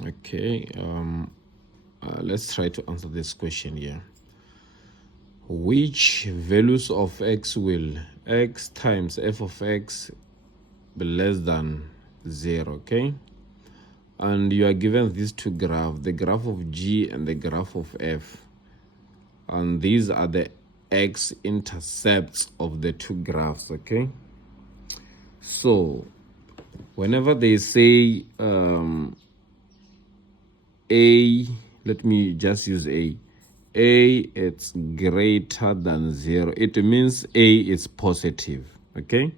Okay, let's try to answer this question here. Which values of x will x times f of x be less than 0? Okay, and you are given these two graphs, the graph of g and the graph of f, and these are the x-intercepts of the two graphs. Okay, so whenever they say a, let me just use a it's greater than 0, it means a is positive. Okay,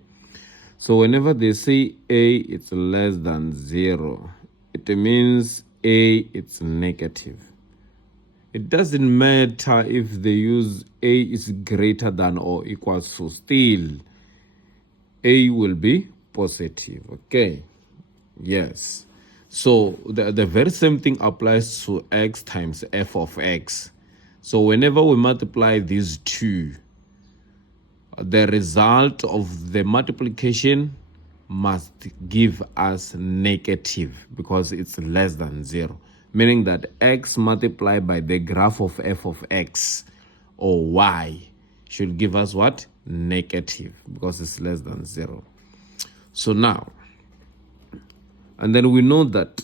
so whenever they say a it's less than 0, it means a it's negative. It doesn't matter if they use a is greater than or equals to, still a will be positive. Okay, yes. So the very same thing applies to x times f of x. So whenever we multiply these two, the result of the multiplication must give us negative because it's less than 0, meaning that x multiplied by the graph of f of x or y should give us what? Negative, because it's less than 0. So now, and then we know that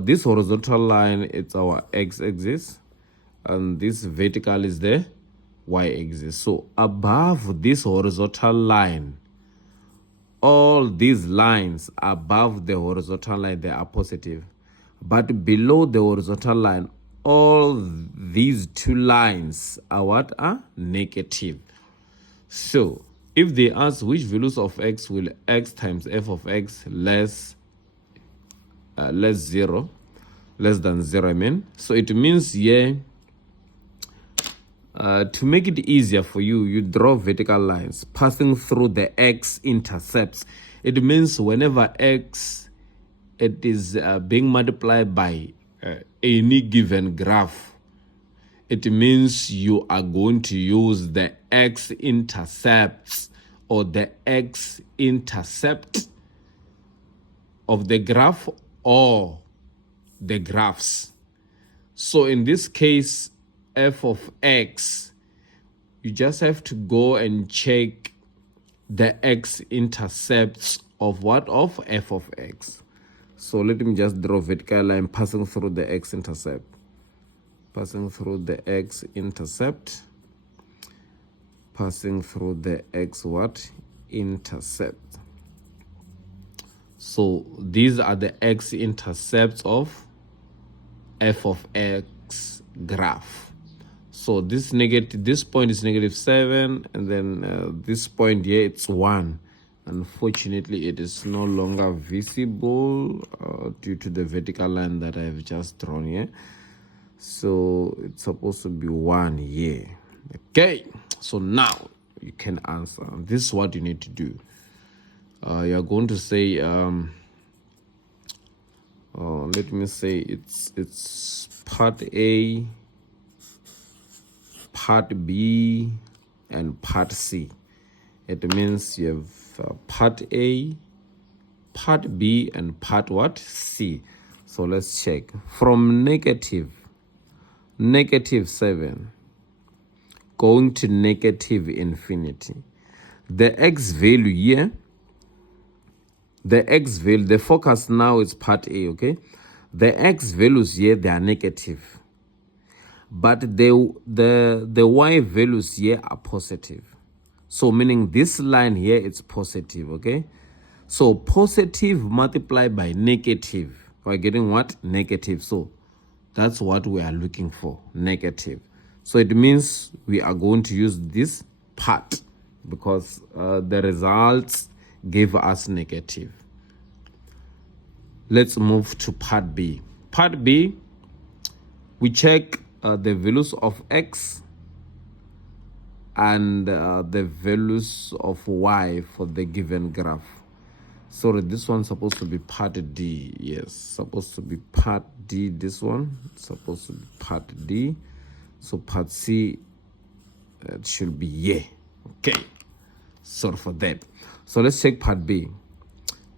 this horizontal line, it's our x-axis, and this vertical is the y-axis. So above this horizontal line, all these lines above the horizontal line, they are positive. But below the horizontal line, all these two lines are what? Are negative. So if they ask which values of x will x times f of x less than 0, I mean. So it means here, to make it easier for you, you draw vertical lines passing through the x-intercepts. It means whenever x, it is being multiplied by any given graph, it means you are going to use the x-intercepts or the x-intercept of the graph or the graphs. So in this case, f of x, you just have to go and check the x-intercepts of what? Of f of x. So let me just draw a vertical line passing through the x-intercept. Passing through the x-intercept. Passing through the x what? Intercept. So these are the x-intercepts of f of x graph. So this point is -7, and then this point here, it's 1. Unfortunately, it is no longer visible due to the vertical line that I have just drawn here. So it's supposed to be 1 here. Okay, so now you can answer. This is what you need to do. You're going to say, let me say it's part A, part B, and part C. It means you have part A, part B, and part what? C. So let's check. From -7 going to -infinity. The x value here, the focus now is part A, okay? The x values here, they are negative. But the y values here are positive. So meaning this line here, it's positive, okay? So positive multiplied by negative, we're getting what? Negative. So that's what we are looking for, negative. So it means we are going to use this part because the results gave us negative. Let's move to part B. Part B, we check the values of x and the values of y for the given graph. Sorry, this one's supposed to be part D. Yes, supposed to be part D. This one supposed to be part D. So part C, it should be yeah. Okay, sorry for that. So let's check part B.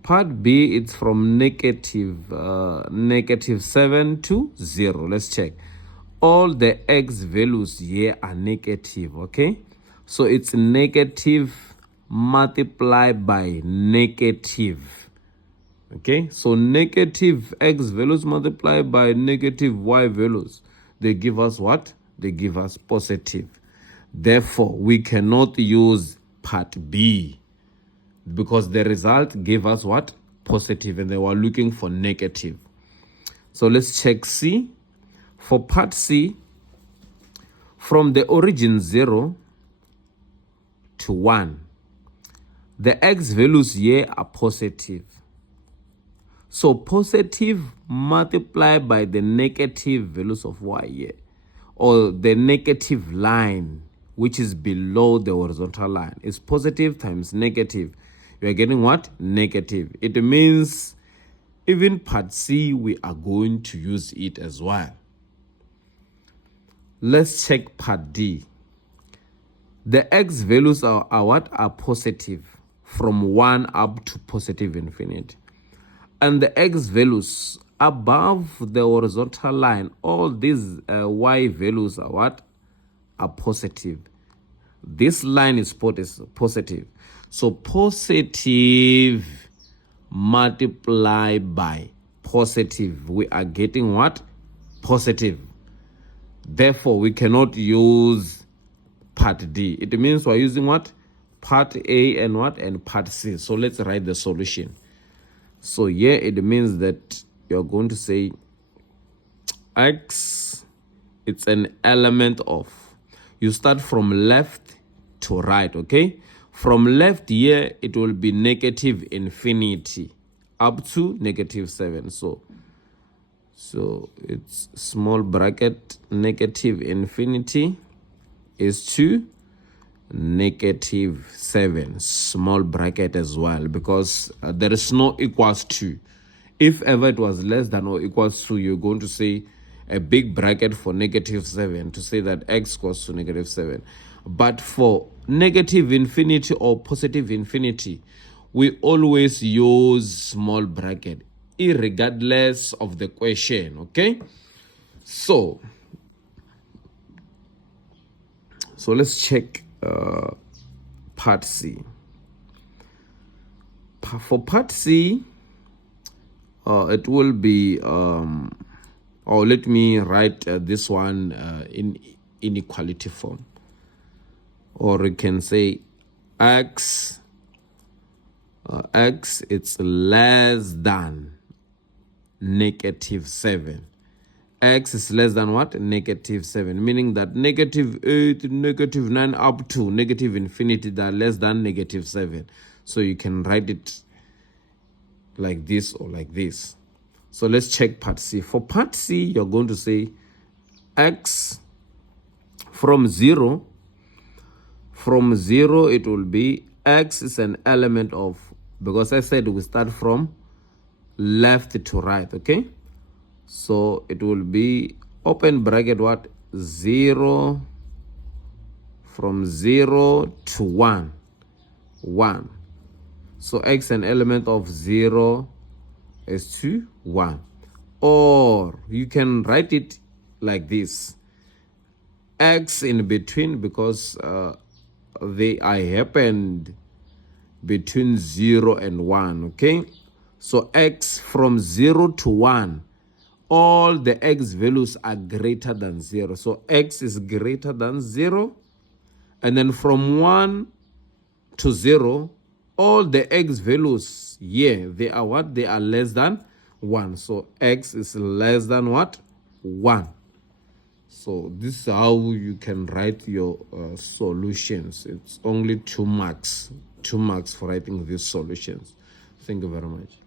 Part B, it's from negative 7 to 0. Let's check. All the x values here are negative, okay? So it's negative multiplied by negative. Okay, so negative x values multiplied by negative y values, they give us what? They give us positive. Therefore, we cannot use part B because the result gave us what? Positive, and they were looking for negative. So let's check C. For part C, from the origin 0 to 1, the x values here are positive. So positive multiplied by the negative values of y here, or the negative line which is below the horizontal line, is positive times negative. You are getting what? Negative. It means even part C, we are going to use it as well. Let's check part D. The x values are what? Are positive from 1 up to positive infinity. And the x values above the horizontal line, all these y values are what? Are positive. This line is positive. So positive multiplied by positive, we are getting what? Positive. Therefore, we cannot use part D. It means we're using what? Part A and what? And part C. So let's write the solution. So here it means that you're going to say x, it's an element of, you start from left to right, okay? From left here, it will be negative infinity up to negative 7. So it's small bracket, negative infinity is to negative 7, small bracket as well, because there is no equals to. If ever it was less than or equals to, you're going to say a big bracket for negative 7 to say that x equals to negative 7. But for negative infinity or positive infinity, we always use small bracket, irregardless of the question, okay? So let's check part C. For part C, it will be, or let me write this one in inequality form. Or we can say x, it's less than negative 7. X is less than what? Negative 7, meaning that negative 8, negative 9 up to negative infinity, that are less than negative 7. So you can write it like this or like this. So let's check part C. For part C, you're going to say x from 0. From 0, it will be x is an element of, because I said we start from left to right, okay? So it will be open bracket what? 0, from 0 to 1. 1. So x an element of 0 is to 1. Or you can write it like this. X in between, because they are happened between 0 and 1, okay? So x from 0 to 1, all the x values are greater than 0. So x is greater than 0. And then from 1 to 0, all the x values here, they are what? They are less than 1. So x is less than what? 1. So this is how you can write your solutions. It's only 2 marks. 2 marks for writing these solutions. Thank you very much.